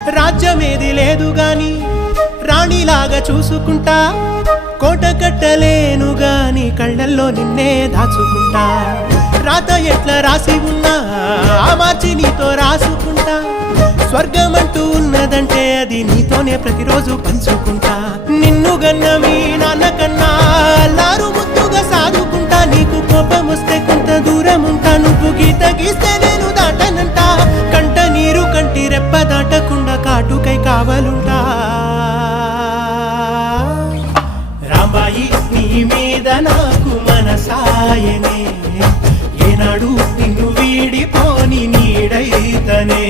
రాజ్యమేది లేదు గాని రాణిలాగా చూసుకుంటా, కోట కట్టలేను గాని కళ్ళల్లో నిన్నే దాచుకుంటా. రాత ఎట్లా రాసి ఉన్నా ఆ మార్చి నీతో రాసుకుంటా. స్వర్గమంటూ ఉన్నదంటే అది నీతోనే ప్రతిరోజు పంచుకుంటా. నిన్ను గన్న మీ నాన్న కన్నా అల్లారు ముద్దుగా సాదుకుంటా. నీకు కోపం వస్తే కొంత దూరం ఉంటా, నువ్వు గీత గీస్తే నేను దాటనంటా. కంట నీరు కంటి రెప్ప దాటకుండా కాటుకై కావలుంటా. రాంబాయి నీ మీద నాకు మనసాయనే, ఏనాడు నిన్ను వీడిపోని నీడైతనే.